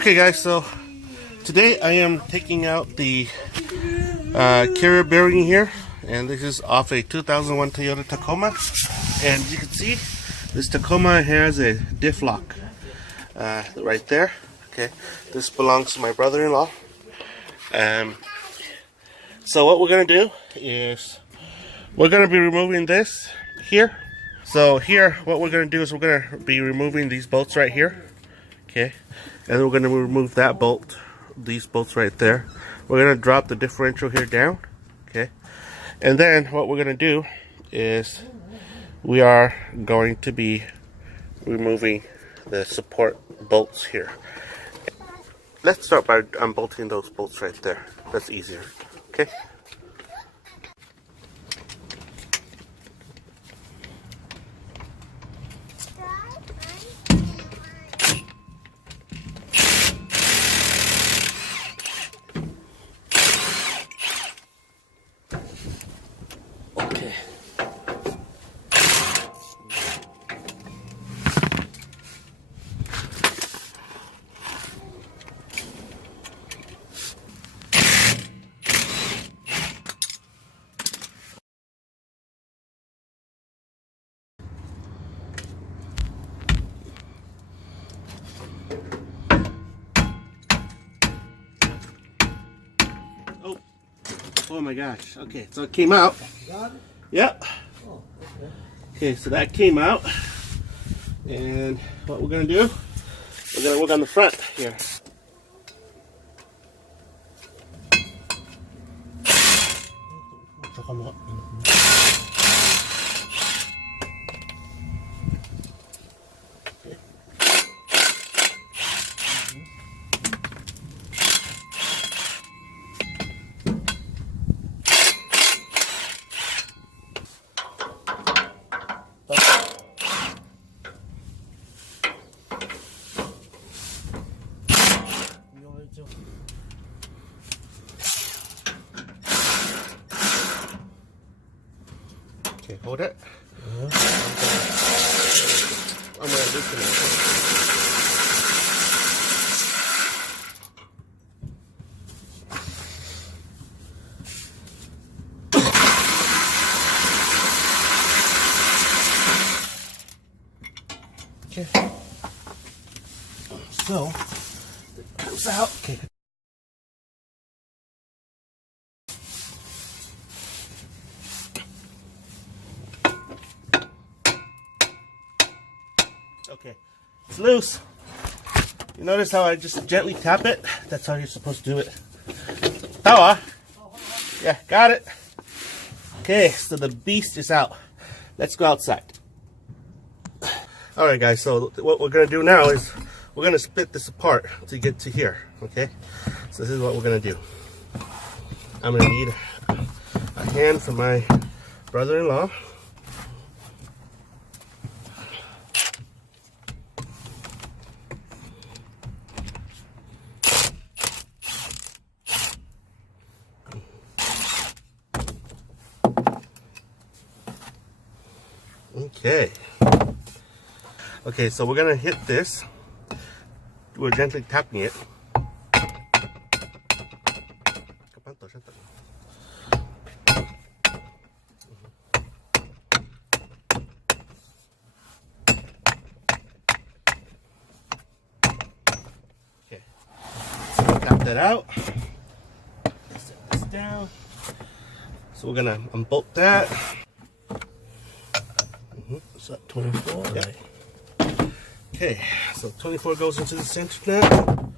Okay guys, so today I am taking out the carrier bearing here, and this is off a 2001 Toyota Tacoma, and you can see this Tacoma has a diff lock right there. Okay, this belongs to my brother-in-law. So what we're gonna do is we're gonna be removing this here. So here what we're gonna do is we're gonna be removing these bolts right here. Okay, and then we're going to remove that bolt, these bolts right there. We're going to drop the differential here down. Okay, and then what we're going to do is we are going to be removing the support bolts here. Let's start by unbolting those bolts right there. That's easier. Okay. Oh my gosh. Okay, so it came out. Got it? Yep. Oh, okay. Okay, so that came out. And what we're going to do, we're going to work on the front here. Okay, hold it. I'm going to loosen it. Okay. So, it comes out. Okay. Okay, it's loose. You notice how I just gently tap it? That's how you're supposed to do it. Tawa. Yeah, got it. Okay, so the beast is out. Let's go outside. Alright guys, so what we're going to do now is we're going to split this apart to get to here. Okay, so this is what we're going to do. I'm going to need a hand from my brother-in-law. Okay. Okay, so we're gonna hit this. We're gently tapping it. Okay. So tap that out. Set this down. So we're gonna unbolt that. Is that 24? Yeah. Right. Okay, so 24 goes into the center now.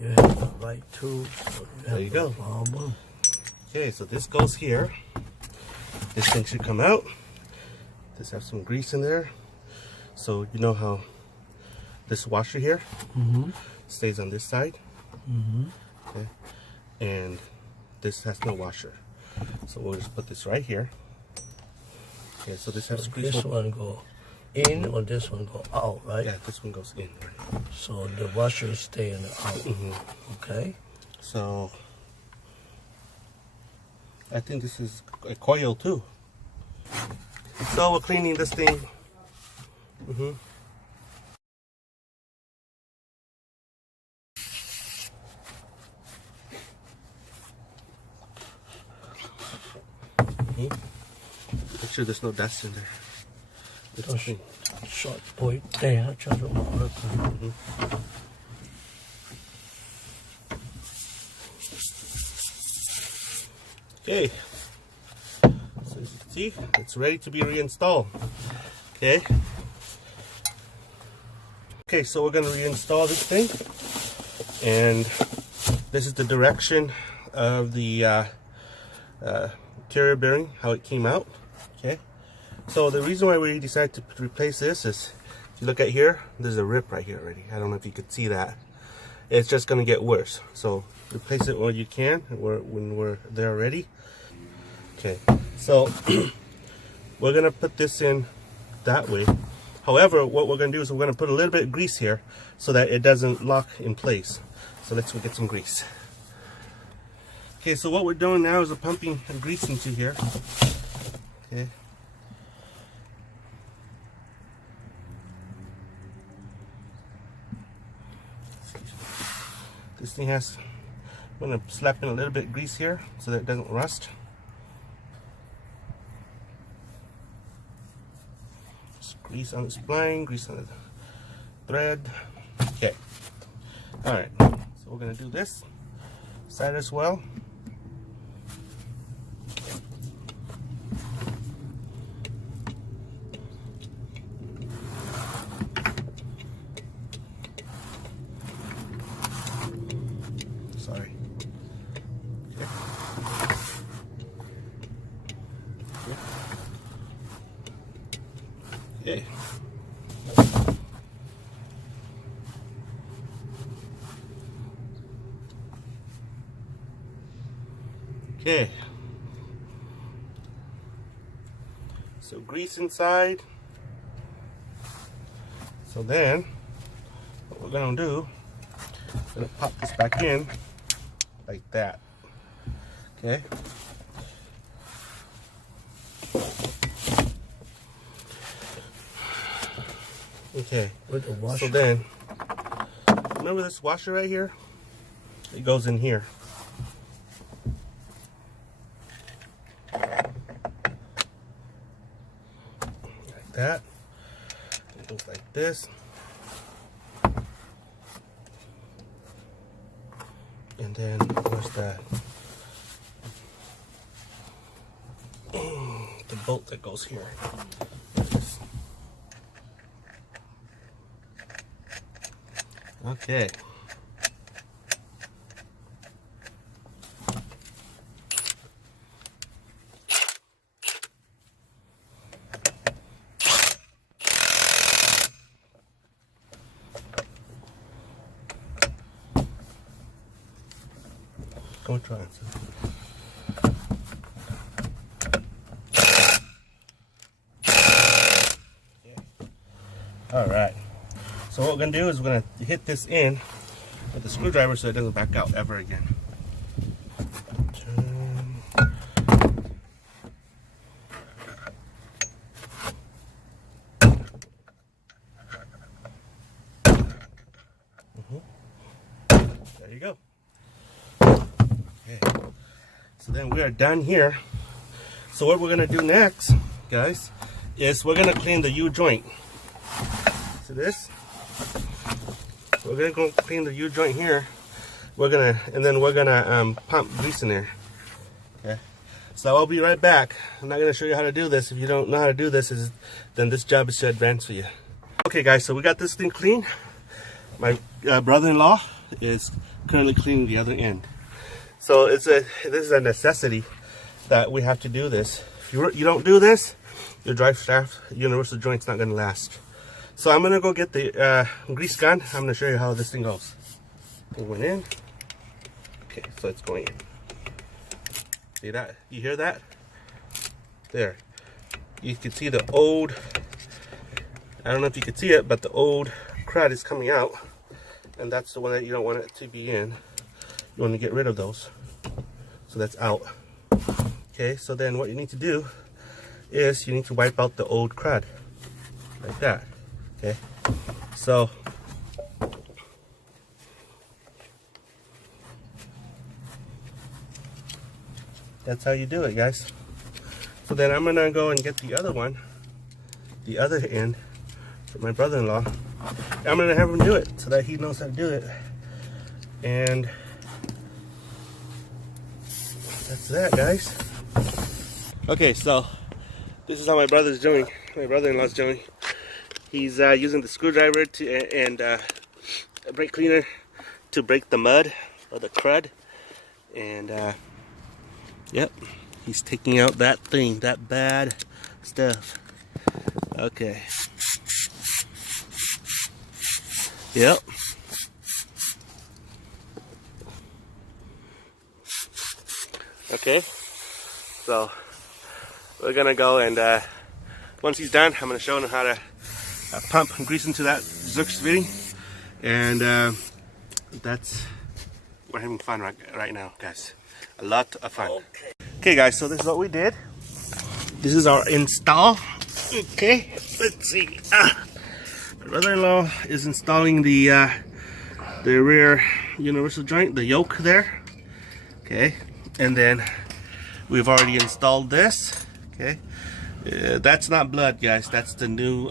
You have the right tool. There you go. Okay, so this goes here. This thing should come out. This has some grease in there. So you know how this washer here stays on this side. Okay, and this has no washer. So we'll just put this right here. Okay, so this has grease. This one go in or this one go out, right? Yeah, this one goes in. Right? So the washer stay in the out. Okay. So I think this is a coil too. So we're cleaning this thing. sure there's no dust in there. Ito short boy there, tsaka maarap ka. Okay, so as you can see, it's ready to be reinstalled. Okay. Okay, so we're going to reinstall this thing, and this is the direction of the interior bearing, how it came out. Okay, so the reason why we decided to replace this is, if you look at here, there's a rip right here already. I don't know if you could see that. It's just going to get worse. So replace it while you can, when we're there already. Okay, so we're going to put this in that way. However, what we're going to do is we're going to put a little bit of grease here so that it doesn't lock in place. So let's go get some grease. Okay, so what we're doing now is we're pumping grease into here. Okay. This thing has, I'm going to slap in a little bit of grease here so that it doesn't rust. Grease on the spline, grease on the thread. Okay. Alright. So we're going to do this side as well. Sorry. Okay. Okay. Okay. So grease inside. So then, what we're gonna do, we're gonna pop this back in like that. Okay. Okay, With the washer. so then, remember this washer right here? It goes in here. Like that. It goes like this. And then, where's that? The bolt that goes here. Okay. Go try it. All right. So what we're gonna do is we're gonna hit this in with the screwdriver so it doesn't back out ever again. There you go. Okay. So then we are done here. So what we're gonna do next, guys, is we're gonna clean the U-joint. See this? We're gonna go clean the U-joint here. And then we're gonna pump grease in there. Okay. So I'll be right back. I'm not gonna show you how to do this. If you don't know how to do this, then this job is too advanced for you. Okay, guys. So we got this thing clean. My brother-in-law is currently cleaning the other end. So this is a necessity that we have to do this. If you don't do this, your drive shaft universal joint's not gonna last. So I'm gonna go get the grease gun. I'm gonna show you how this thing goes. It went in. Okay, so it's going in. See that? You hear that? There. You can see the old, I don't know if you can see it, but the old crud is coming out. And that's the one that you don't want it to be in. You want to get rid of those. So that's out. Okay, so then what you need to do is you need to wipe out the old crud. Like that. Okay, so that's how you do it, guys. So then I'm gonna go and get the other one, the other end, for my brother-in-law. I'm gonna have him do it so that he knows how to do it. And that's that, guys. Okay, so this is how my brother's doing. My brother-in-law's doing. He's using the screwdriver and a brake cleaner to break the mud or the crud. And yep, he's taking out that thing, that bad stuff. Okay. Yep. Okay. So we're gonna go and once he's done, I'm gonna show him how to pump and grease into that Zerk's fitting, and we're having fun right now, guys. A lot of fun. Okay, guys. So this is what we did. This is our install. Okay. Let's see. My brother-in-law is installing the rear universal joint, the yoke there. Okay, and then we've already installed this. Okay, that's not blood, guys. That's the new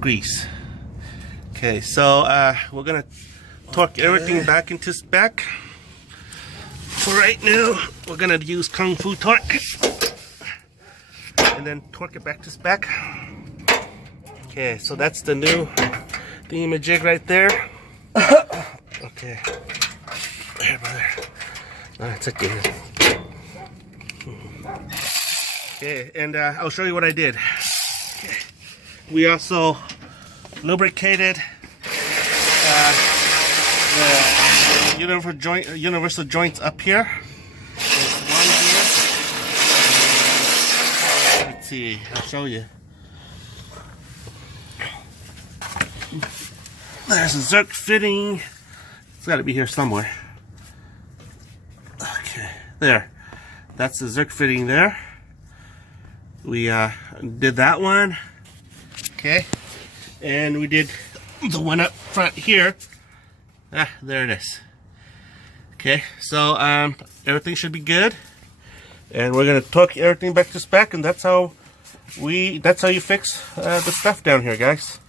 grease. Okay, so we're gonna torque everything back into spec. For right now, we're gonna use Kung Fu torque, and then torque it back to spec. Okay, so that's the new thingamajig right there. Okay, there, brother. That's okay. Okay, and I'll show you what I did. Okay. We also lubricated the universal joints up here. There's one here. Let's see, I'll show you. There's a Zerk fitting. It's got to be here somewhere. Okay, there. That's the Zerk fitting there. We did that one. Okay, and we did the one up front here. There it is. Okay, so everything should be good, and we're gonna torque everything back to spec, and that's how you fix the stuff down here, guys.